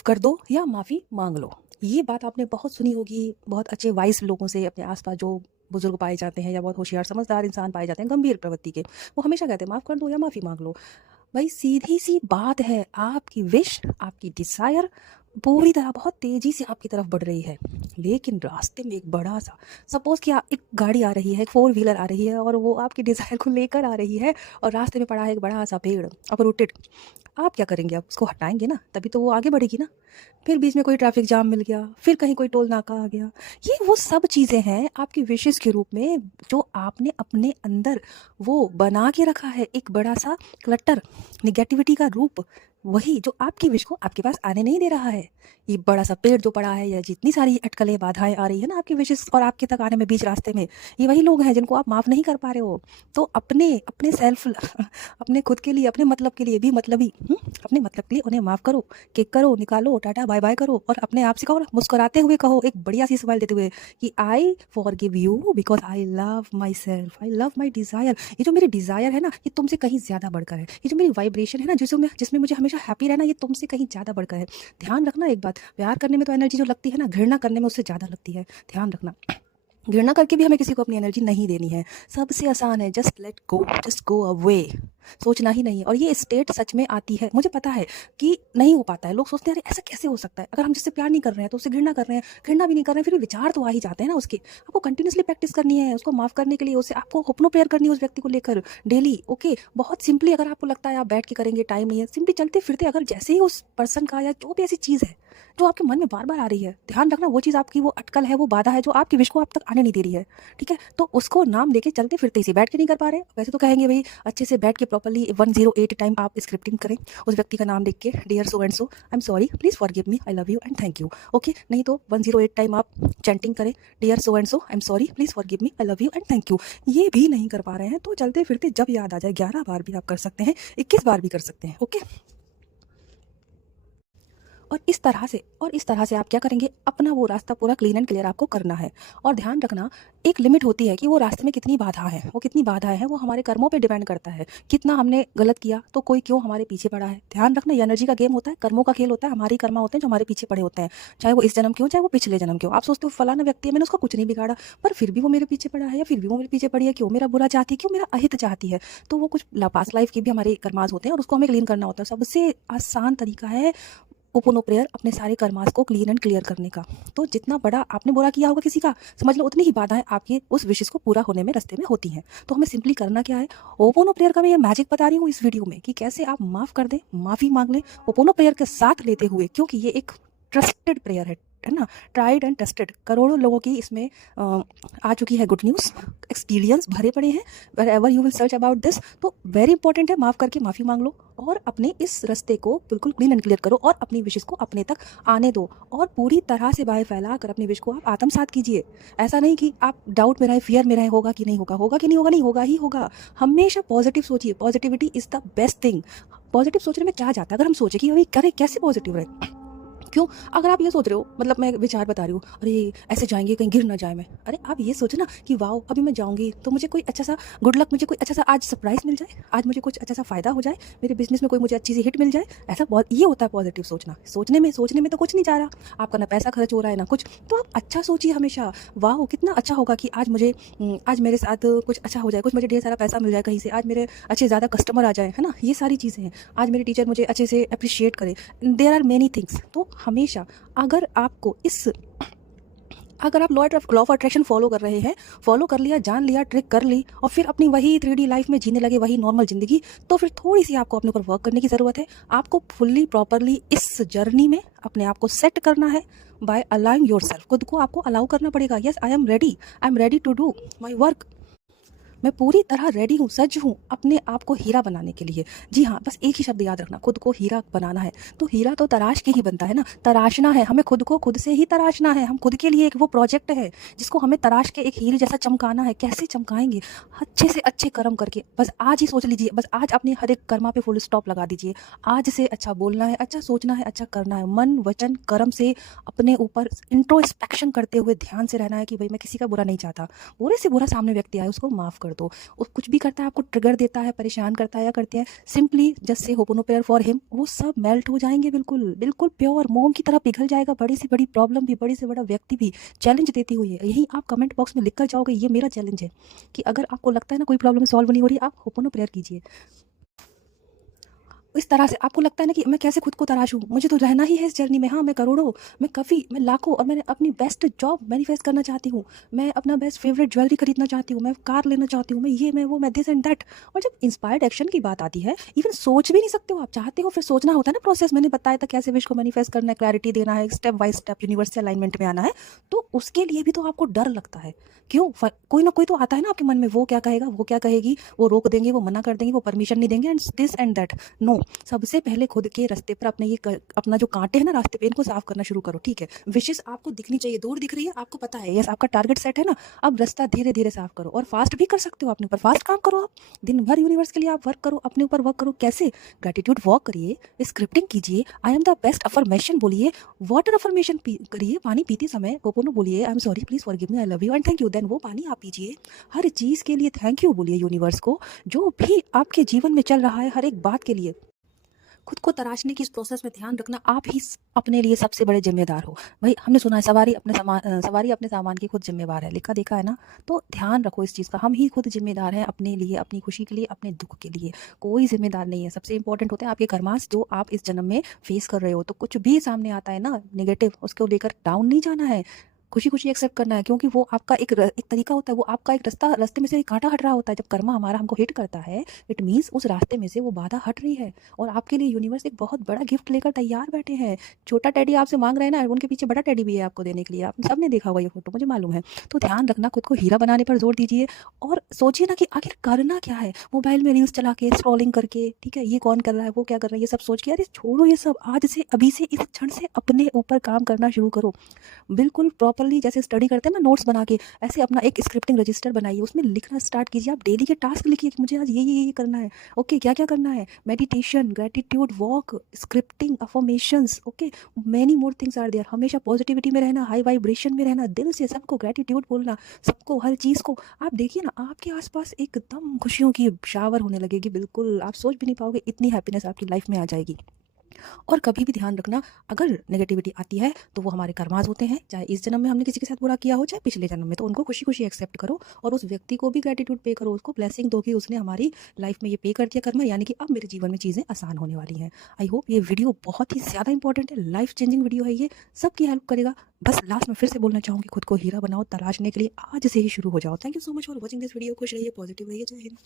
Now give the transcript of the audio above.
माफ़ कर दो या माफ़ी माँग लो। ये बात आपने बहुत सुनी होगी, बहुत अच्छे वाइज़ लोगों से अपने आस-पास जो बुज़ुर्ग पाए जाते हैं या बहुत होशियार समझदार इंसान पाए जाते हैं गंभीर प्रवृत्ति के, वो हमेशा कहते हैं माफ़ कर दो या माफ़ी माँग लो। भाई सीधी-सी बात है, आपकी विश, आपकी डिज़ायर पूरी तरह बहुत तेज़ी से आपकी तरफ बढ़ रही है। लेकिन रास्ते में एक बड़ा-सा सपोज़ कि एक गाड़ी आ रही है, एक फ़ोर व्हीलर आ रही है और वो आपकी डिज़ायर को लेकर आ रही है और रास्ते में पड़ा है एक बड़ा-सा पेड़, अपरूटेड। आप क्या करेंगे? आप उसको हटाएँगे ना, तभी तो वो आगे बढ़ेगी ना। फिर बीच में कोई ट्रैफ़िक जाम मिल गया, फिर कहीं कोई टोल नाका आ गया। ये वो सब चीज़ें हैं आपकी विशेज़ के रूप में जो आपने अपने अंदर वो बना के रखा है, एक बड़ा-सा क्लटर, नेगेटिविटी का रूप। वही जो आपकी विश को आपके पास आने नहीं दे रहा है। ये बड़ा-सा पेड़ जो पड़ा है या जितनी सारी अटकलें, बाधाएँ आ रही है ना आपकी विशेज़ और आपके तक आने में बीच रास्ते में, ये वही लोग हैं जिनको आप माफ़ नहीं कर पा रहे हो। तो अपने अपने सेल्फ़ अपने खुद के लिए, अपने मतलब के लिए भी मतलबी अपने मतलब के लिए उन्हें माफ़ करो, केक करो, निकालो, टाटा बाय-बाय करो और अपने आप से कहो, मुस्कुराते हुए कहो, एक बढ़िया-सी स्माइल देते हुए कि I forgive you because I love my self, I love my desire. ये जो मेरी डिज़ायर है ना, ये तुमसे कहीं ज़्यादा बढ़कर है। ये जो मेरी वाइब्रेशन है ना, जिसमें मुझे हमेशा हैप्पी रहना, ये तुमसे कहीं ज़्यादा बढ़कर है। ध्यान रखना एक बात, प्यार करने में तो एनर्जी जो लगती है ना, घृणा करने में उससे ज़्यादा लगती है। ध्यान रखना। घृणा करके भी हमें किसी को अपनी एनर्जी नहीं देनी है। सबसे आसान है जस्ट गो अवे। सोचना ही नहीं है और ये स्टेट सच में आती है। मुझे पता है कि नहीं हो पाता है। लोग सोचते हैं अरे ऐसा कैसे हो सकता है? अगर हम जिससे प्यार नहीं कर रहे हैं तो उससे घृणा कर रहे हैं, घृणा भी नहीं कर रहे हैं, फिर भी विचार तो आ ही जाते हैं ना उसके। आपको कंटिन्यूअसली प्रैक्टिस करनी है, उसको माफ़ करने के लिए, उसे आपको होपनो प्रेयर करनी है उस व्यक्ति को लेकर डेली, ओके? बहुत सिंपली अगर आपको लगता है आप बैठ के करेंगे, टाइम नहीं है, सिंपली चलते-फिरते अगर जैसे ही उस पर्सन का या जो भी ऐसी चीज़ है, जो आपके मन में बार-बार आ रही है, ध्यान रखना वो चीज़ आपकी वो अटकल है, वो बाधा है जो आपकी विश को आप तक आने नहीं दे रही है, ठीक है? तो उसको नाम देके चलते-फिरते इसे बैठ के नहीं कर पा रहे, वैसे तो कहेंगे भई अच्छे से बैठ के प्रॉपर्ली 108 टाइम आप स्क्रिप्टिंग करें, उस व्यक्ति का नाम लिख के dear so and so, I am sorry, please forgive me, I love you and thank you, okay? नहीं तो 108 टाइम आप चैंटिंग करें, dear so and so, I am sorry, please forgive me, I love you and thank you. ये भी नहीं कर पा रहे हैं तो चलते-फिरते जब याद आ जाए 11 बार भी आप कर सकते हैं, 21 बार भी कर सकते हैं, ओके? और इस तरह से आप क्या करेंगे, अपना वो रास्ता पूरा क्लीन एंड क्लियर आपको करना है। और ध्यान रखना, एक लिमिट होती है कि वो रास्ते में कितनी बाधाएँ हैं, वो हमारे कर्मों पे डिपेंड करता है। कितना हमने गलत किया, तो कोई क्यों हमारे पीछे पड़ा है। ध्यान रखना, ये एनर्जी का गेम होता है, कर्मों का खेल होता है, हमारे कर्मा होते हैं जो हमारे पीछे पड़े होते हैं। चाहे वो इस जन्म के हों, चाहे वो पिछले जन्म के हों। आप सोचते हो फलाना व्यक्ति है, मैंने उसका कुछ नहीं बिगाड़ा, पर फिर भी वो मेरे पीछे पड़ा है या फिर भी वो मेरे पीछे पड़ी है, क्यों मेरा बुरा चाहती है, क्यों मेरा अहित चाहती है। तो वो कुछ पास्ट लाइफ के भी हमारे कर्मास होते हैं और उसको हमें क्लीन करना होता है। सबसे आसान तरीका है ओपन प्रेयर, अपने सारे कर्मास को क्लीन एंड क्लियर करने का। तो जितना बड़ा आपने बुरा किया होगा किसी का, समझ लो उतनी ही बाधाएं आपके उस विशेष को पूरा होने में रास्ते में होती हैं। तो हमें सिंपली करना क्या है, ओपन प्रेयर का मैं ये मैजिक बता रही हूँ इस वीडियो में कि कैसे आप माफ़ कर दें, माफ़ी मांग लें ओपन प्रेयर के साथ लेते हुए, क्योंकि ये एक ट्रस्टेड प्रेयर है ना, ट्राइड एंड टेस्टेड। करोड़ों लोगों की इसमें आ चुकी है गुड न्यूज़, एक्सपीरियंस भरे पड़े हैं, wherever you will search about this. तो वेरी इंपॉर्टेंट है, माफ़ करके माफ़ी मांग लो और अपने इस रास्ते को बिल्कुल क्लीन एंड क्लियर करो और अपनी विशेष को अपने तक आने दो और पूरी तरह से बाय फैला कर अपनी विश को आप आत्मसात कीजिए। ऐसा नहीं कि आप डाउट में रहे, फियर में रहे, होगा कि नहीं होगा, होगा कि नहीं होगा, नहीं होगा ही होगा। हमेशा पॉजिटिव सोचिए, positivity is the best thing. Positive सोचने में क्या जाता है, अगर हम सोचे कि भाई करे कैसे पॉजिटिव रहे, क्यों? अगर आप ये सोच रहे हो, मतलब मैं विचार बता रही हूँ, अरे ऐसे जाएँगे कहीं गिर ना जाए मैं। अरे आप ये सोचो ना कि वाओ अभी मैं जाऊँगी तो मुझे कोई अच्छा सा गुड लक, मुझे कोई अच्छा सा आज सरप्राइज़ मिल जाए, आज मुझे कुछ अच्छा सा फ़ायदा हो जाए, मेरे बिज़नेस में कोई मुझे अच्छी सी हिट मिल जाए। ऐसा बहुत ये होता है पॉजिटिव सोचना। सोचने में तो कुछ नहीं जा रहा, आपका ना पैसा खर्च हो रहा है ना कुछ। तो आप अच्छा सोचिए हमेशा, वाओ कितना अच्छा होगा कि आज मेरे साथ कुछ अच्छा हो जाए, कुछ मुझे ढेर सारा पैसा मिल जाए कहीं से, आज मेरे अच्छे ज़्यादा कस्टमर आ जाए, है ना? ये सारी चीज़ें हैं। आज मेरे टीचर मुझे अच्छे से एप्रिशिएट करें। There are many things. तो हमेशा अगर आप लॉ ऑफ अट्रैक्शन फॉलो कर रहे हैं, फॉलो कर लिया, जान लिया, ट्रिक कर ली और फिर अपनी वही 3D लाइफ में जीने लगे, वही नॉर्मल ज़िंदगी, तो फिर थोड़ी सी आपको अपने ऊपर वर्क करने की ज़रूरत है। आपको फुल्ली प्रॉपरली इस जर्नी में अपने आप को सेट करना है बाय अलाउइंग योरसेल्फ। खुद को आपको अलाउ करना पड़ेगा। Yes I am ready to do my work. मैं पूरी तरह रेडी हूँ, सज्ज हूँ अपने आप को हीरा बनाने के लिए। जी हाँ, बस एक ही शब्द याद रखना, खुद को हीरा बनाना है। तो हीरा तो तराश के ही बनता है ना, तराशना है हमें, खुद को खुद से ही तराशना है। हम खुद के लिए एक वो प्रोजेक्ट है जिसको हमें तराश के एक हीरे जैसा चमकाना है। कैसे चमकाएंगे? अच्छे से अच्छे कर्म करके। बस आज ही सोच लीजिए, बस आज अपने हर एक कर्मा पे फुल स्टॉप लगा दीजिए। आज से अच्छा बोलना है, अच्छा सोचना है, अच्छा करना है। मन वचन कर्म से अपने ऊपर इंट्रोस्पेक्शन करते हुए ध्यान से रहना है कि भाई मैं किसी का बुरा नहीं चाहता। बुरे से बुरा सामने व्यक्ति आए उसको माफ़ कर कर दो। वो कुछ भी करता है आपको ट्रिगर देता है, परेशान करता है या करते हैं, simply just say होपोनो prayer for him, वो सब मेल्ट हो जाएंगे, बिल्कुल बिल्कुल प्योर मोम की तरह पिघल जाएगा। बड़ी से बड़ी प्रॉब्लम भी, बड़ी से बड़ा व्यक्ति भी चैलेंज देती हुई है, यही आप कमेंट बॉक्स में लिख कर जाओगे। ये मेरा चैलेंज है कि अगर आपको लगता है ना कोई प्रॉब्लम सॉल्व नहीं हो रही, आप होपोनो प्रेयर कीजिए। इस तरह से आपको लगता है ना कि मैं कैसे खुद को तराशूँ, मुझे तो रहना ही है इस जर्नी में। हाँ, मैं करोड़ों, मैं काफ़ी, मैं लाखों, और मैंने अपनी बेस्ट जॉब मैनिफेस्ट करना चाहती हूँ। मैं अपना बेस्ट फेवरेट ज्वेलरी खरीदना चाहती हूँ, मैं कार लेना चाहती हूँ, मैं ये, मैं वो, मैं दिस एंड दैट। और जब इंस्पायर्ड एक्शन की बात आती है, इवन सोच भी नहीं सकते हो, आप चाहते हो, फिर सोचना होता है ना प्रोसेस। मैंने बताया था कैसे विश को मैनिफेस्ट करना है, क्लैरिटी देना है, स्टेप बाय स्टेप यूनिवर्स से अलाइनमेंट में आना है। तो उसके लिए भी तो आपको डर लगता है। क्यों? कोई ना कोई तो आता है ना आपके मन में, वो क्या कहेगा, वो क्या कहेगी, वो रोक देंगे, वो मना कर देंगे, वो परमिशन नहीं देंगे, and this and that. No, सबसे पहले खुद के रास्ते पर अपने अपना जो कांटे हैं ना रास्ते पे, इनको साफ करना शुरू करो, ठीक है? विशेष आपको दिखनी चाहिए, दूर दिख रही है, आपको पता है, यस आपका टारगेट सेट है ना। अब रास्ता धीरे धीरे साफ करो, और फास्ट भी कर सकते हो, अपने ऊपर फास्ट काम करो। आप दिन भर यूनिवर्स के लिए आप वर्क करो, अपने ऊपर वर्क करो। कैसे? ग्रेटिट्यूड वॉक करिए, स्क्रिप्टिंग कीजिए, I am the best affirmation बोलिए, वाटर अफर्मेशन करिए, पानी पीते समय कोपोनो बोलिए, I am sorry, please forgive me, I love you and thank you. Then वो पानी आप पीजिए, हर चीज के लिए थैंक यू बोलिए यूनिवर्स को, जो भी आपके जीवन में चल रहा है, हर एक बात के लिए। खुद को तराशने की इस प्रोसेस में ध्यान रखना, आप ही अपने लिए सबसे बड़े जिम्मेदार हो। भाई हमने सुना है सवारी अपने सामान की खुद जिम्मेवार है, लिखा देखा है ना। तो ध्यान रखो इस चीज़ का, हम ही खुद जिम्मेदार हैं अपने लिए, अपनी खुशी के लिए, अपने दुख के लिए। कोई जिम्मेदार नहीं है। सबसे इंपॉर्टेंट होते हैं आपके कर्मास, जो आप इस जन्म में फेस कर रहे हो। तो कुछ भी सामने आता है ना नेगेटिव, उसको लेकर डाउन नहीं जाना है, खुशी खुशी एक्सेप्ट करना है, क्योंकि वो आपका एक तरीका होता है, वो आपका एक रास्ते में से एक कांटा हट रहा होता है। जब कर्मा हमारा हमको हिट करता है, इट मीन्स उस रास्ते में से वो बाधा हट रही है, और आपके लिए यूनिवर्स एक बहुत बड़ा गिफ्ट लेकर तैयार बैठे हैं। छोटा टेडी आपसे मांग रहे हैं ना, उनके पीछे बड़ा टेडी भी है आपको देने के लिए। आप सबने देखा होगा ये फोटो, मुझे मालूम है। तो ध्यान रखना, खुद को हीरा बनाने पर जोर दीजिए, और सोचिए ना कि आखिर करना क्या है। मोबाइल में रील्स चला के, स्क्रॉलिंग करके, ठीक है, ये कौन कर रहा है, वो क्या कर रहा है, ये सब सोच के, अरे छोड़ो ये सब। आज से, अभी से, इस क्षण से अपने ऊपर काम करना शुरू करो। बिल्कुल प्रॉपर्ली, जैसे स्टडी करते हैं ना नोट्स बना के, ऐसे अपना एक स्क्रिप्टिंग रजिस्टर बनाइए, उसमें लिखना स्टार्ट कीजिए। आप डेली के टास्क लिखिए कि मुझे आज ये करना है। ओके, क्या क्या करना है? Meditation, gratitude walk, scripting, affirmations, okay, many more things are there. हमेशा पॉजिटिविटी में रहना, हाई वाइब्रेशन में रहना, दिल से सबको ग्रेटिट्यूड बोलना, सबको, हर चीज़ को। आप देखिए ना, आपके आसपास एकदम खुशियों की शावर होने लगेगी। बिल्कुल आप सोच भी नहीं पाओगे, इतनी हैप्पीनेस आपकी लाइफ में आ जाएगी। और कभी भी ध्यान रखना, अगर नेगेटिविटी आती है तो वो हमारे कर्माज होते हैं, चाहे इस जन्म में हमने किसी के साथ बुरा किया हो, चाहे पिछले जन्म में। तो उनको खुशी खुशी एक्सेप्ट करो, और उस व्यक्ति को भी ग्रेटिट्यूड पे करो, उसको ब्लेसिंग दो कि उसने हमारी लाइफ में ये पे कर दिया कर्मा, यानी कि अब मेरे जीवन में चीज़ें आसान होने वाली हैं। आई होप ये वीडियो बहुत ही ज़्यादा इंपॉर्टेंट है, लाइफ चेंजिंग वीडियो है, ये सबकी हेल्प करेगा। बस लास्ट में फिर से बोलना चाहूँगी, खुद को हीरा बनाओ, तराशने के लिए आज से ही शुरू हो जाओ। Thank you so much for watching this video. खुश रहिए, पॉजिटिव रहिए, जय हिंद।